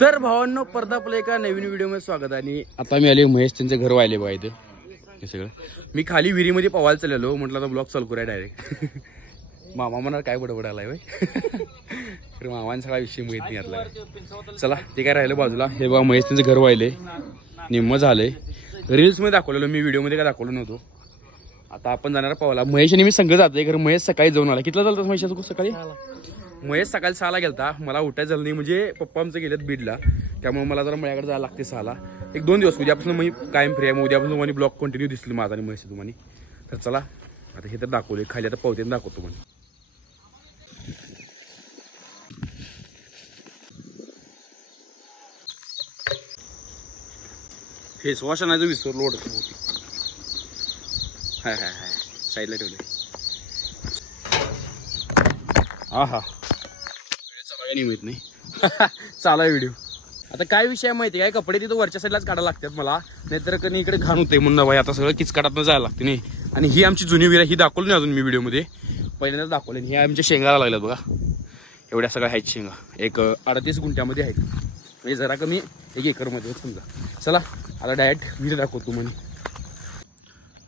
तर भावांनो परत आपलं एका नवीन व्हिडिओमध्ये स्वागत आहे। आणि आता मी आले महेश त्यांचं घर वाहिले बघा इथं हे सगळं। मी खाली विहिरीमध्ये पवायला चाललेलो, म्हटलं आता ब्लॉग चालू करूया डायरेक्ट। मामा म्हणा काय बडबड आलाय बाई। तर मामाने सगळा विषय माहित नाही यातला। चला ते काय राहिलं बाजूला। हे बघा महेश त्यांचं घर वाहिले, निम्म झालंय। रील्स मध्ये दाखवलेलो मी, व्हिडिओ मध्ये काय दाखवलं नव्हतं। आता आपण जाणार पावला। महेश आणि मी संघ जातोय घर। महेश सकाळी जाऊन आला। कितला चालतं महेश सकाळी? महेश सकाळी 6ला गेलता। मला उठायचं झालं नाही, म्हणजे पप्पा आमचं गेलेत बीडला, त्यामुळे मला जरा मळ्याकडे जायला लागते 6ला। 1-2 दिवस उद्यापासून मी कायम फ्री आहे। उद्यापासून तुम्हाला ब्लॉग कंटिन्यू दिसतील माझा आणि महेश तुम्हाला। तर चला आता हे तर दाखवले, खाली आता पावतीने दाखवतो तुम्हाला। फेस वॉश आणायचं विसरलो वाटतं बहुतेक। हाय हाय हाय साईडला ठेवले। आहा चालायला नाही माहित नाही। चालाय व्हिडिओ। आता काय विषय माहिती काय, कपडे तिथं वरच्या साईडलाच काढायला लागतात मला, नाहीतर कधी इकडे घाण होते म्हणून भाई आता सगळं किचकाटातनं जायला लागते नाही। आणि ही आमची जुनी विहीर, ही दाखवली नाही अजून मी व्हिडिओमध्ये, पहिल्यांदाच दाखवली। ही आमच्या शेंगाला लागल्यात बघा, एवढ्या सगळ्या आहेत शेंगा। एक 38 गुंठ्यामध्ये आहेत, म्हणजे जरा कमी 1 एकरमध्ये समजा। चला आता डायरेक्ट विहीर दाखवतो म्हणे।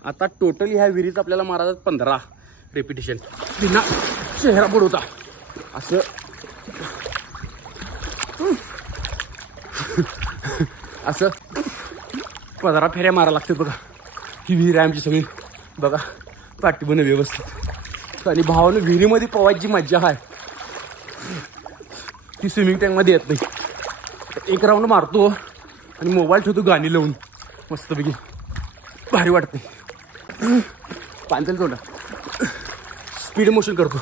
आता टोटल ह्या विहिरीत आपल्याला मारायचं 15 रेपिटेशन बिना चेहरा बुडवता असं। असं 15 फेऱ्या मारा लागतात बघा। ही विहीर आहे आमची सगळी बघा, पाठीबन व्यवस्थित। आणि भावानं विहिरीमध्ये पवायची मज्जा आहे ती स्विमिंग टँक मध्ये येत नाही। एक राऊंड मारतो आणि मोबाईल ठेवतो गाणी लावून मस्तपैकी, भारी वाटते। पांचल तोंडा स्पीड मोशन करतो।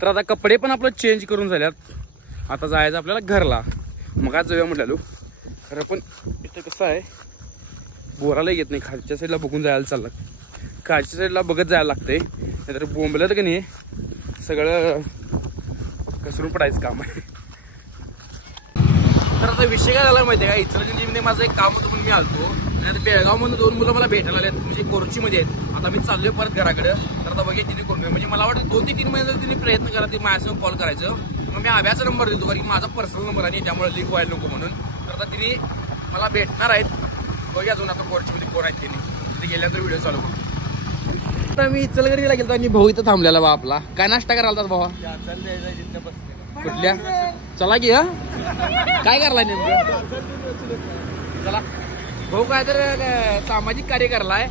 तर आता कपडे पण आपलं चेंज करून झाल्यात, आता जायचं आपल्याला घरला। मग आज जाऊया म्हटलेलो, खरं पण इथं कसं आहे बोराला येत नाही, खालच्या साईडला बघून जायला चाललं। खालच्या साईडला बघत जायला लागतंय, नाहीतर बोंबलं तर की नाही सगळं कसरून पडायचं काम आहे। तर आता विषय काय झाला माहिती आहे का, इचलकरंजीमध्ये माझं एक काम होतं म्हणून मी आलतो, आणि आता बेळगावमधून 2 मुलं मला भेटायला आले, म्हणजे कोरचीमध्ये आहेत। आता मी चाललोय परत घराकडे। तर आता बघा तिने कोण, म्हणजे मला वाटतं 2 ते 3 महिने जर तिने प्रयत्न करा ते माझ्यासोबत कॉल करायचं, मग मी आभ्याचा नंबर देतो, कारण की माझा पर्सनल नंबर आणि त्यामुळे लिंक व्हायला नको म्हणून। तर आता तिने मला भेटणार आहेत, बघा अजून आता कोरचीमध्ये कोण आहेत तिने गेल्या तर व्हिडिओ चालू करू। आता मी इचलकरंजीला गेलो आणि भाऊ इथं थांबलेला बा आपला। काय नाश्ता करायला भावा? कुठल्या? चला की हा काय करलाय नेमकं? चला भाऊ काय तर सामाजिक कार्य करलाय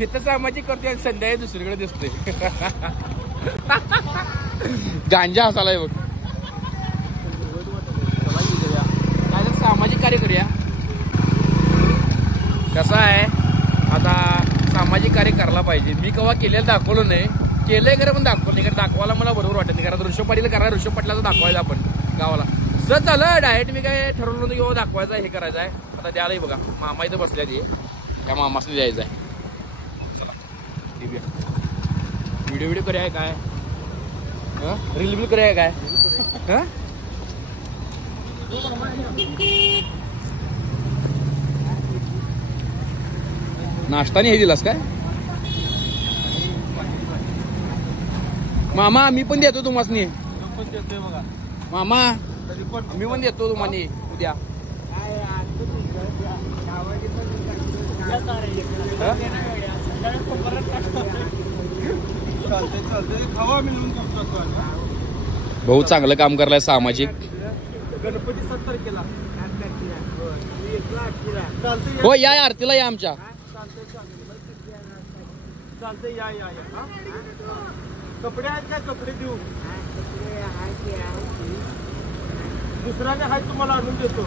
इथं, सामाजिक करतोय आणि संध्याकाळी दुसरीकडे दिसतोय। गांजा हसालाय बघ। काय तर सामाजिक कार्य करूया। कसं आहे आता सामाजिक कार्य करायला पाहिजे। मी केव्हा केलेलं दाखवलं नाही, केलंय खरं पण दाखवलं नाही, कारण दाखवायला मला बरोबर वाटत नाही। कारण ऋषभ पाटील करा, ऋषभ पाटलाचं दाखवायला आपण गावाला सर झालं डायरेक्ट। मी काय ठरवलं नव्हतं किंवा दाखवायचं हे करायचं आहे। आता द्यायलाही बघा मामा इथं बसल्या, ते त्या मामासने द्यायचं आहे। चला व्हिडिओ करूया काय, रील बिल करूया काय? नाश्ता नाही हे दिलास काय मामा? मी पण देतो तुम्हाला मामा, मी पण देतो तुम्हाला उद्या। भाऊ चांगलं काम करलाय सामाजिक। गणपती 7 तारखेला हो या आरतीला या आमच्या। चालतंय या या या। कपडे आहेत काय? कपडे देऊ? दुसऱ्याने आहेत तुम्हाला आणून देतो।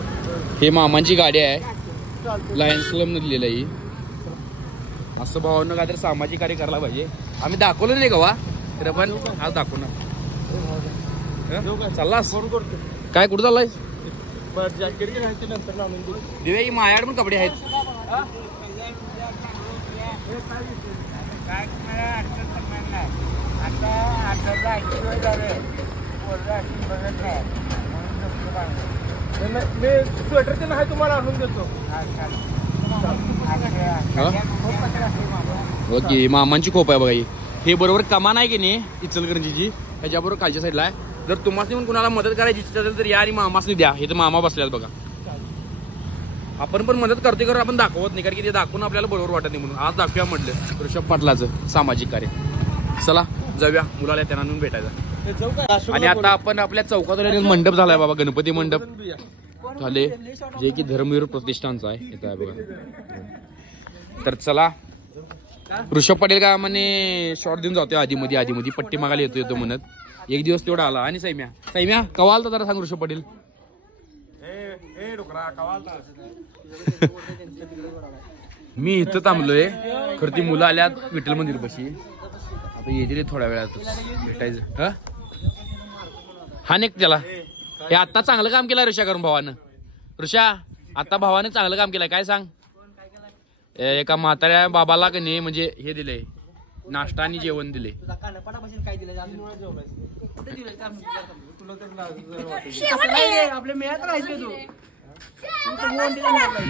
हे मामांची गाडी आहे, लायन्स क्लब लिहिलेलं आहे। असं भावांना काय तर सामाजिक कार्य करायला पाहिजे। आम्ही दाखवलं नाही गवा, तर पण आज दाखवणार। चाललास काय? कुठं चाललाय? जॅकेट नंतर आणून देऊया की, माझ्याकडे पण कपडे आहेत। स्वेटर ते नाही तुम्हाला आणून देतो. ओके मामांची खोप आहे बघा ही. हे बरोबर कमान आहे की नाही इचलकरंजीची, ह्याच्याबरोबर खालच्या साईडला आहे. जर तुम्हाला पण कुणाला मदत करायची इच्छा असेल तर या आणि मामासनी द्या. हे तर मामा बसल्यात बघा. आपण पण मदत करते कारण आपण दाखवत नाही, कारण की ते दाखवून आपल्याला बरोबर वाटत नाही. म्हणून आज दाखवूया म्हटलं ऋषभ पाटलाचं सामाजिक कार्य. चला जाऊया, मुलाला त्यांना आणून भेटायचं. आणि आता आपण आपल्या चौकात मंडप झालाय बाबा, गणपती मंडप झाले जे की धर्मवीर प्रतिष्ठानचा आहे. इथं आहे बघा. तर चला ऋषभ पाटील का म्हणे शॉर्ट देऊन जातोय आधी मध्ये पट्टी मागायला येतो म्हणत. एक दिवस तेवढा आला. आणि सैम्या कवा आलता जरा सांग ऋषभ पाटील. मी इथं थांबलोय खरं ती मुलं आल्यात विठ्ठल मंदिर पाशी. आता येते थोड्या वेळात भेटायचं. हा नेक त्याला हे आता चांगलं काम केलं ऋषा करून भावानं. ऋषा आता भावानं चांगलं काम केलंय काय सांग. एका म्हाताऱ्या बाबाला का नाही म्हणजे हे दिले नाश्ता आणि जेवण दिले.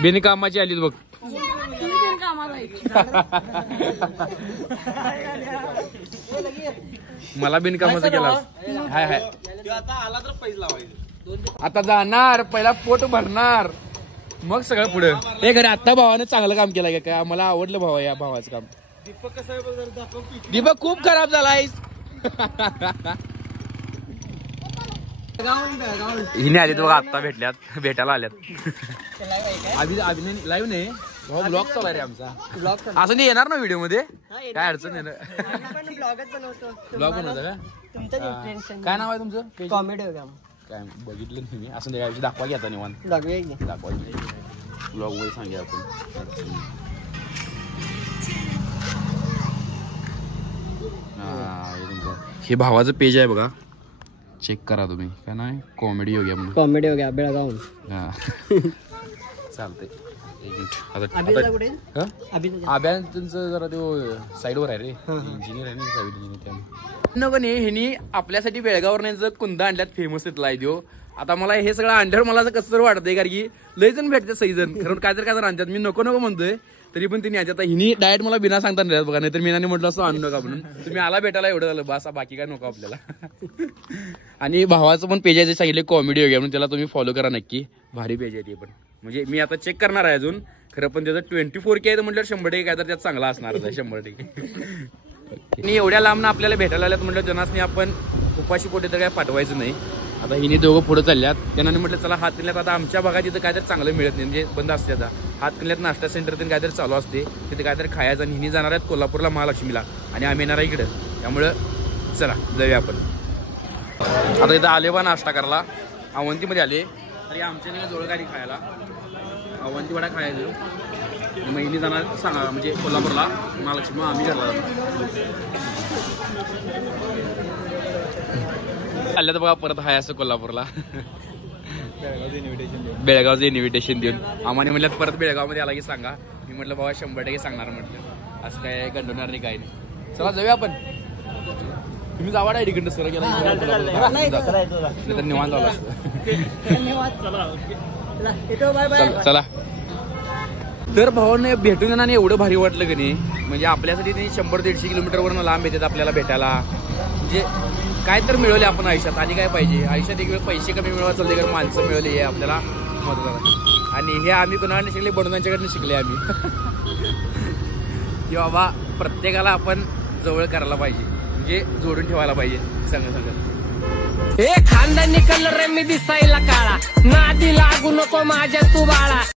बिनकामाची आलीत बघ. मला बिनकामाचं केला. हाय हाय आता जाणार पहिला पोट भरणार मग सगळं पुढे. हे घरी आता भावानं चांगलं काम केलं का. मला आवडलं भावा या भावाचं काम. दीपक कसं आहे. दीपक खूप खराब झालाय. हिने आली बघा आता भेटायला आल्यात. अभिनय लाईव्ह नाही ब्लॉग चालू आहे रे आमचा. असं नाही येणार ना व्हिडिओ मध्ये काय अडचण येणार. ब्लॉग बनवता का. काय नाव आहे तुमचं. कॉमेडी काय बघितलं नाही मी. असं नाही दाखवा घ्या निवांत दाखवा ब्लॉग मध्ये सांगूया आपण. हे भावाचं पेज आहे बघा, चेक करा तुम्ही. काय नाही कॉमेडी हो गया. कॉमेडी हो गया बेळगाव. हा चालतंय. आब्या त्यांचं जरा तो साईडवर आहे रे, इंजिनियर आहे ना साईड इंजिनियर. ह्यांनी आपल्यासाठी बेळगावर नाही कुंदा आणल्यात फेमस तिथला आहे देऊ. आता मला हे सगळं आणल्यावर मला कसं तर वाटतंय कारण की लय जण भेटतात सही जण. कारण काय तर आणतात. मी नको म्हणतोय तरी पण तिने आता हिनी डायरेक्ट मला बिना सांगता नाही बघा. नाही तर मीनाने म्हटलं असं आणू नका म्हणून. तुम्ही आला भेटायला एवढं झालं बस, बाकी काय नको आपल्याला. आणि भावाचं पण पेज आहे सांगितले कॉमेडी वगैरे म्हणून त्याला तुम्ही फॉलो करा नक्की. भारी पेज आहे ते पण. म्हणजे मी आता चेक करणार आहे अजून खरं पण त्याचं 24K आहे म्हटलं 100% काय तर त्यात चांगला असणार आहे 100%. आणि एवढ्या लांब आपल्याला भेटायला आल्यात म्हटलं जनासनी आपण उपाशी पोटे तर काय पाठवायचं नाही. आता हिने दोघं पुढे चालल्यात. त्यांना म्हटलं चला हात किल्ल्यात आता आमच्या भागात तिथं काहीतरी चांगलं मिळत नाही म्हणजे बंद असते. आता हात किल्ल्यात नाश्ता सेंटर तर काहीतरी चालू असते तिथे काहीतरी खायचं. आणि हिने जाणार आहेत कोल्हापूरला महालक्ष्मीला आणि आम्ही येणार आहे इकडे. त्यामुळं चला जाऊया आपण. आता इथं आले बा नाश्ता करायला. अवंतीमध्ये आले तरी आमच्या जवळ गाडी खायला अवंती वडा खायचं. मग हिने जाणार सांगा म्हणजे कोल्हापूरला महालक्ष्मी आम्ही घरला आल्यात बघा परत हाय असं कोल्हापूरला. बेळगावचं इन्व्हिटेशन देऊन आम्हाला म्हटलं परत बेळगावमध्ये आला की सांगा. मी म्हटलं बाबा 100% सांगणार म्हटलं. असं काय गंडवणार नाही काय नाही. चला जाऊया आपण. तुम्ही जावा डायरेक्ट इकडं सर गेला तर निवांत झाला असतं. चला तर भावाने भेटून येणार एवढं भारी वाटलं की नाही. म्हणजे आपल्यासाठी ते 100-150 किलोमीटरवरून लांब येतात आपल्याला भेटायला. म्हणजे काय तर मिळवले आपण आयुष्यात. आणि काय पाहिजे आयुष्यात. एक वेळ पैसे कमी मिळवा चालते कारण माणसं मिळवली आहे आपल्याला मदत करा. आणि हे आम्ही कोणाकडे शिकले बडोदांच्याकडनं शिकले आम्ही की बाबा प्रत्येकाला आपण जवळ करायला पाहिजे म्हणजे जोडून ठेवायला पाहिजे सगळं. हे खानदानी कलर मी दिसायला काळा नादी लागू नको माझ्या तू बाळा.